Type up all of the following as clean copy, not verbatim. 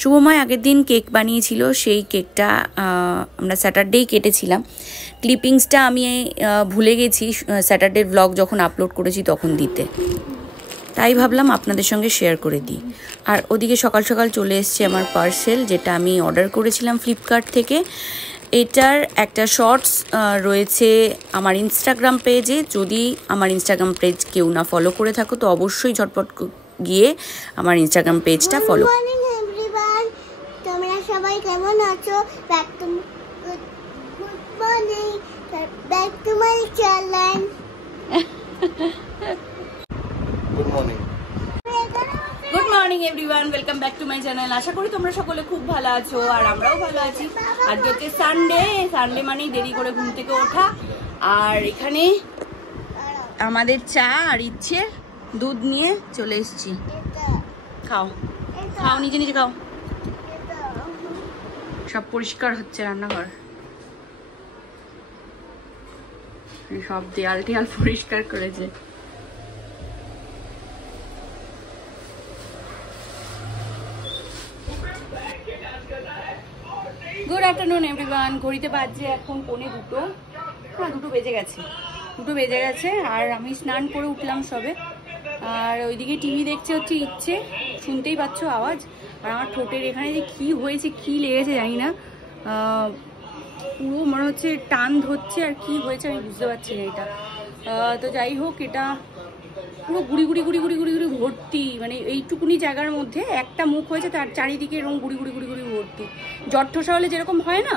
শুভময় আগের দিন কেক বানিয়েছিল, সেই কেকটা আমরা স্যাটারডেই কেটেছিলাম। ক্লিপিংসটা আমি ভুলে গেছি স্যাটারডে ব্লগ যখন আপলোড করেছি তখন দিতে, তাই ভাবলাম আপনাদের সঙ্গে শেয়ার করে দিই। আর ওদিকে সকাল সকাল চলে এসছে আমার পার্সেল, যেটা আমি অর্ডার করেছিলাম ফ্লিপকার্ট থেকে। এটার একটা শর্টস রয়েছে আমার ইনস্টাগ্রাম পেজে। যদি আমার ইনস্টাগ্রাম পেজ কেউ না ফলো করে থাকো তো অবশ্যই ঝটপট গিয়ে আমার ইনস্টাগ্রাম পেজটা ফলো। তোমরা সবাই কেমন আছো? Back to my channel. Good morning everyone, welcome back to my channel. আশা করি তোমরা সকলে খুব ভালো আছো, আর আমরাও ভালো আছি। আজকে হচ্ছে সানডে মানেই দেরি করে ঘুম থেকে ওঠা। আর এখানে আমাদের চা আর ইচ্ছে দুধ নিয়ে চলে এসেছি। খাও খাও, নিজে নিজে খাও। সব পরিষ্কার হচ্ছে রান্নাঘর, সব দেয়াল টেয়াল পরিষ্কার করেছে। Good afternoon everyone. ঘড়িতে বাজছে এখন 1:45। হ্যাঁ, 2 বেজে গেছে। আর আমি স্নান করে উঠলাম সবে। আর ওইদিকে টিভি দেখছে হচ্ছে ইচ্ছে, শুনতেই পাচ্ছ আওয়াজ। আর আমার ঠোঁটের এখানে যে কি হয়েছে, কি লেগেছে জানি না, পুরো মনে হচ্ছে টান ধরছে। আর কি হয়েছে আমি বুঝতে পারছি না এটা। তো যাই হোক, এটা পুরো গুড়ি গুড়ি গুড়ি গুড়ি গুড়ি গুড়ি ভর্তি, মানে এইটুকুনি জায়গার মধ্যে একটা মুখ হয়েছে, তার চারিদিকে এরকম গুড়ি গুড়ি গুড়ি গুড়ি ভর্তি। জ্বর ঠোসা হলে যেরকম হয় না,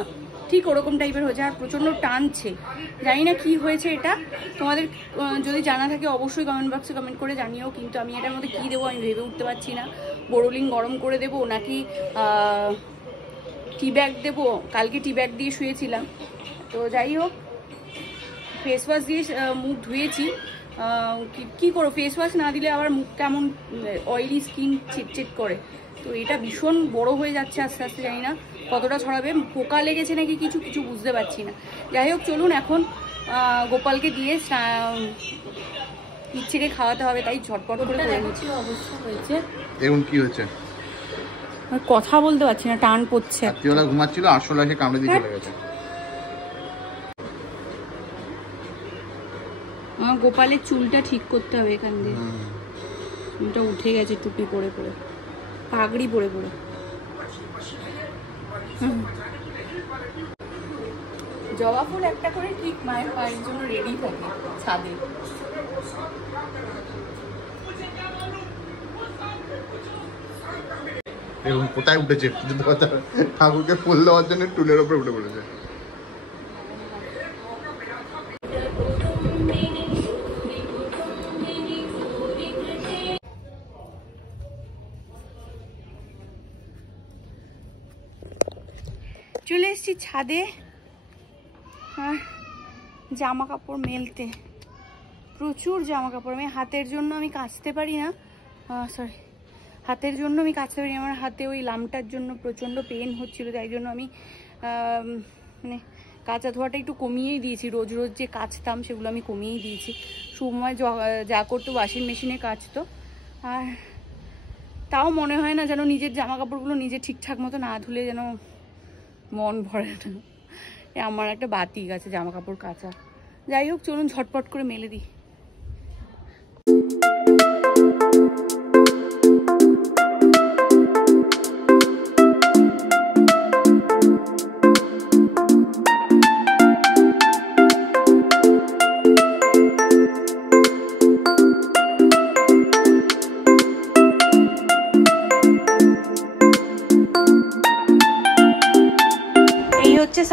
ঠিক ওরকম টাইপের হয়েছে। আর প্রচণ্ড টানছে, জানি না কি হয়েছে এটা। তোমাদের যদি জানা থাকে অবশ্যই কমেন্ট বক্সে কমেন্ট করে জানিও। কিন্তু আমি এটার মধ্যে কী দেবো আমি ভেবে উঠতে পারছি না। বোরোলিন গরম করে দেবো নাকি টি ব্যাগ দেবো। কালকে টি ব্যাগ দিয়ে শুয়েছিলাম। তো যাই হোক, ফেস ওয়াশ দিয়ে মুখ ধুয়েছি। কি করো, ফেস ওয়াশ না দিলে আবার মুখ কেমন অয়েলি স্কিন চিটচিট করে। তো এটা ভীষণ বড় হয়ে যাচ্ছে আস্তে আস্তে, জানি না কতটা ছড়াবে। পোকা লেগেছে নাকি কিছু বুঝতে পারছি না। যাই হোক, চলুন এখন গোপালকে দিয়ে ইচ্ছেকে খাওয়াতে হবে, তাই ঝটপট করে নিচ্ছি। অবস্থা হয়েছে এখন কি হয়েছে কথা বলতে পারছি না, টান পড়ছে। রাত্রিবেলা ঘুমাচ্ছিল, আসলে এসে কামড়ে দিয়ে চলে গেছে। আমার গোপালের চুলটা ঠিক করতে হবে, এখান দিয়ে চুলটা উঠে গেছে টুপি পরে পরে, পাগড়ি পরে পরে। জবা ফুল একটা করে ঠিক মায়ের পায়ের জন্য রেডি থাকে ছাদে। এবং কোথায় উঠেছে ঠাকুরকে ফুল দেওয়ার জন্য টুলের উপরে উঠে পড়েছে। চলে এসেছি ছাদে আর জামা কাপড় মেলতে। প্রচুর জামা কাপড়। আমি হাতের জন্য আমি কাচতে পারি না, হাতের জন্য আমি কাচতে পারি। আমার হাতে ওই লামটার জন্য প্রচণ্ড পেন হচ্ছিল, তাই জন্য আমি মানে কাচা ধোয়াটা একটু কমিয়েই দিয়েছি। রোজ রোজ যে কাচতাম সেগুলো আমি কমিয়েই দিয়েছি। সময় যা করতো ওয়াশিং মেশিনে কাচতো। আর তাও মনে হয় না যেন নিজের জামা কাপড়গুলো নিজে ঠিকঠাক মতো না ধুলে যেন মন ভরে না। আমার একটা বাতিক আছে জামা কাপড় কাচা। যাই হোক, চলুন ঝটপট করে মেলে দিই।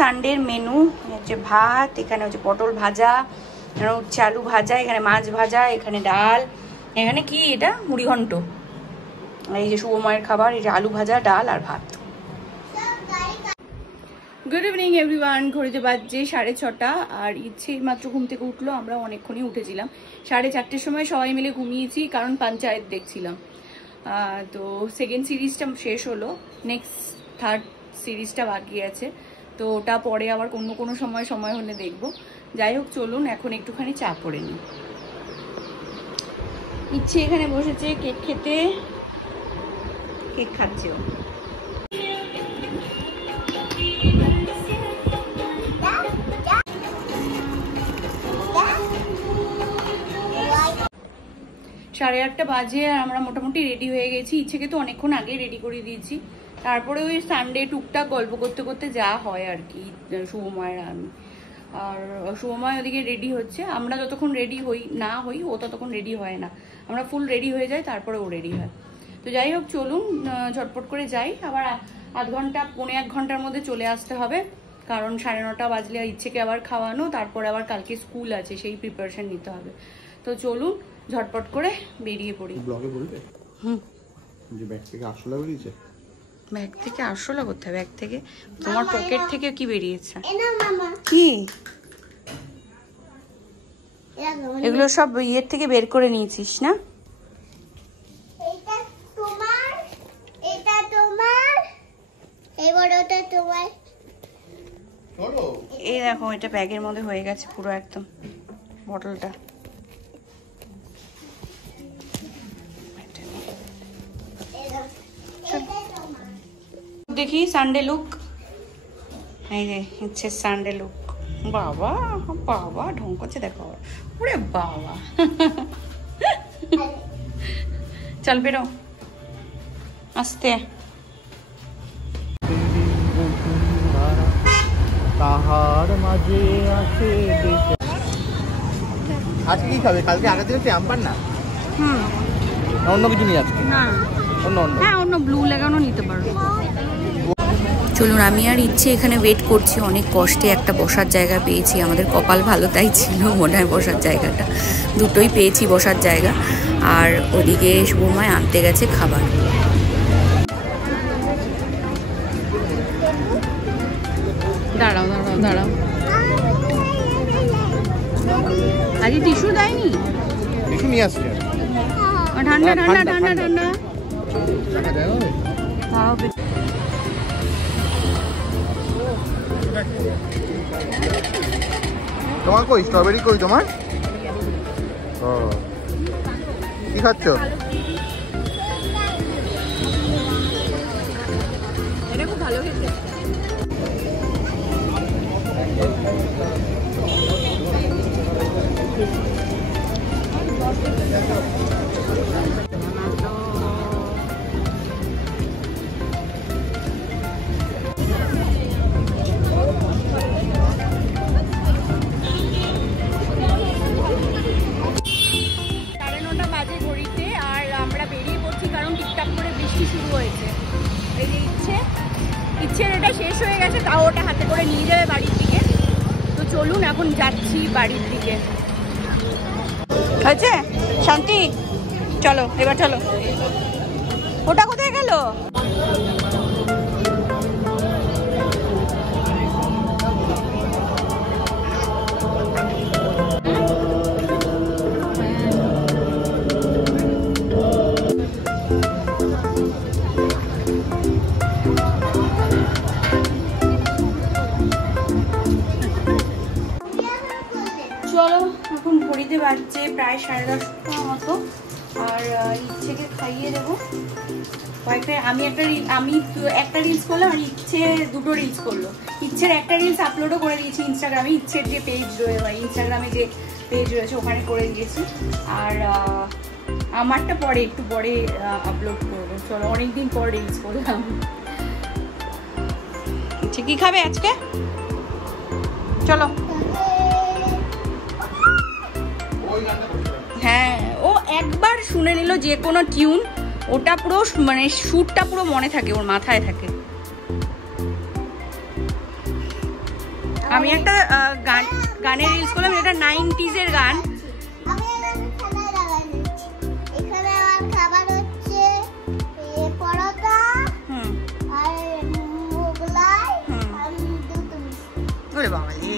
সানডের মেনু হচ্ছে ভাত, এখানে হচ্ছে পটল ভাজা, এখানে হচ্ছে আলু ভাজা, এখানে মাছ ভাজা, এখানে ডাল, এখানে কি এটা মুড়ি ঘন্ট। এই যে শুভময়ের খাবার, এই যে আলু ভাজা, ডাল আর ভাত। Good evening everyone. ঘড়িতে বাজছে 6:30। আর ইচ্ছে মাত্র ঘুম থেকে উঠলো। আমরা অনেকক্ষণই উঠেছিলাম, 4:30 সময় সবাই মিলে ঘুমিয়েছি, কারণ পঞ্চায়েত দেখছিলাম। তো সেকেন্ড সিরিজটা শেষ হলো, নেক্সট থার্ড সিরিজটা বাকি আছে। তো ওটা পরে আবার কোনো সময় হলে দেখবো। যাই হোক, চলুন এখন একটুখানি চা করে নিই। ইচ্ছে এখানে বসেছে কেক খেতে, কেক খাচ্ছে ও। 8:30 বাজে আর আমরা মোটামুটি রেডি হয়ে গেছি। ইচ্ছেকে তো অনেকক্ষণ আগে রেডি করে দিয়েছি। তারপরে ওই সানডে টুকটাক গল্প করতে করতে যা হয় আর কি, শুভময় আর আমি। আর শুভময় ওদিকে রেডি হচ্ছে, আমরা যতক্ষণ রেডি হই ও ততক্ষণ রেডি হয় না। আমরা ফুল রেডি হয়ে যাই, তারপরে ও রেডি হয়। তো যাই হোক, চলুন ঝটপট করে যাই। আবার আধ ঘন্টা 1.5 ঘন্টার মধ্যে চলে আসতে হবে, কারণ 9:30 বাজলে ইচ্ছেকে আবার খাওয়ানো, তারপরে আবার কালকে স্কুল আছে, সেই প্রিপারেশন নিতে হবে। তো চলুন ঝটপট করে বেরিয়ে পড়ি। ব্লগে বলবে যে ব্যাগ থেকে 800 বেরিয়েছে। ব্যাগ থেকে 800 কোথায়? ব্যাগ থেকে তোমার পকেট থেকে কি বেরিয়েছে? এনা মামা কি এরকম এগুলো সব ইয়ের থেকে বের করে নিয়েছিস না? এটা তোমার, এটা তোমার, এই বড়টা তোমার। চলো এই দেখো, এটা ব্যাগের মধ্যে হয়ে গেছে পুরো একদম বটলটা। দেখি সানডে লুক। এই যে হচ্ছে সানডে লুক। বাবা বাবা ঢং করছে দেখো। ওরে বাবা চল বেরো আস্তে। তাহার মাঝে আছে আজকে কি খাবে? কালকে আগের দিনে আম পান না? অন্য কিছু নিয়ে আজকে না অন্য হ্যাঁ, অন্য ব্লু লাগানো নিতে পারো। চলুন, আমি আর ইচ্ছে এখানে ওয়েট করছি। অনেক কষ্টে একটা বসার জায়গা পেয়েছি, আমাদের কপাল ভালো তাই ছিল মনে হয় বসার জায়গাটা। দুটোই পেয়েছি বসার জায়গা। আর ওদিকে শুভময় আনতে গেছে খাবার। দাঁড়াও দাঁড়াও দাঁড়াও, আজকে টিস্যু দেয়নি? কিছু নিয়ে আসছে। ঠান্ডা ঠান্ডা ঠান্ডা ঠান্ডা। তোমার কই স্ট্রবেরি কই তোমার? ও কি খাচ্ছ? এটা খুব ভালো খেতে। ইচ্ছের এটা শেষ হয়ে গেছে, তাও ওটা হাতে করে নিয়ে যাবে বাড়ির দিকে। তো চলুন এখন যাচ্ছি বাড়ির দিকে। হয়েছে শান্তি, চলো এবার চলো। ওটা কোথায় গেল? চলো, এখন ঘড়িতে বাজছে প্রায় 10:30 মতো। আর ইচ্ছেকে খাইয়ে দেবো কয়েকটা। আমি একটা রিলস করলাম আর ইচ্ছে 2টো রিলস করলো। ইচ্ছের একটা রিলস আপলোডও করে দিয়েছি ইনস্টাগ্রামে, ইচ্ছের যে পেজ রয়েছে ইনস্টাগ্রামে যে পেজ রয়েছে ওখানে করে দিয়েছি। আর আমারটা পরে একটু পরে আপলোড করবো। চলো, অনেকদিন পর রিলস করলাম। ইচ্ছে কি খাবে আজকে? চলো। হ্যাঁ, ও একবার শুনে নিল যে কোনো টিউন, ওটা পুরো মানে সুরটা পুরো মনে থাকে, ওর মাথায় থাকে। আমি একটা গানের রিলস করলাম, এটা 90s এর গান। আমি এখানে লাগাই দিচ্ছি। এখানে আমার খাবার হচ্ছে পরোটা আর মোগলাই আর দুটো মিষ্টি। ওরে বাবা রে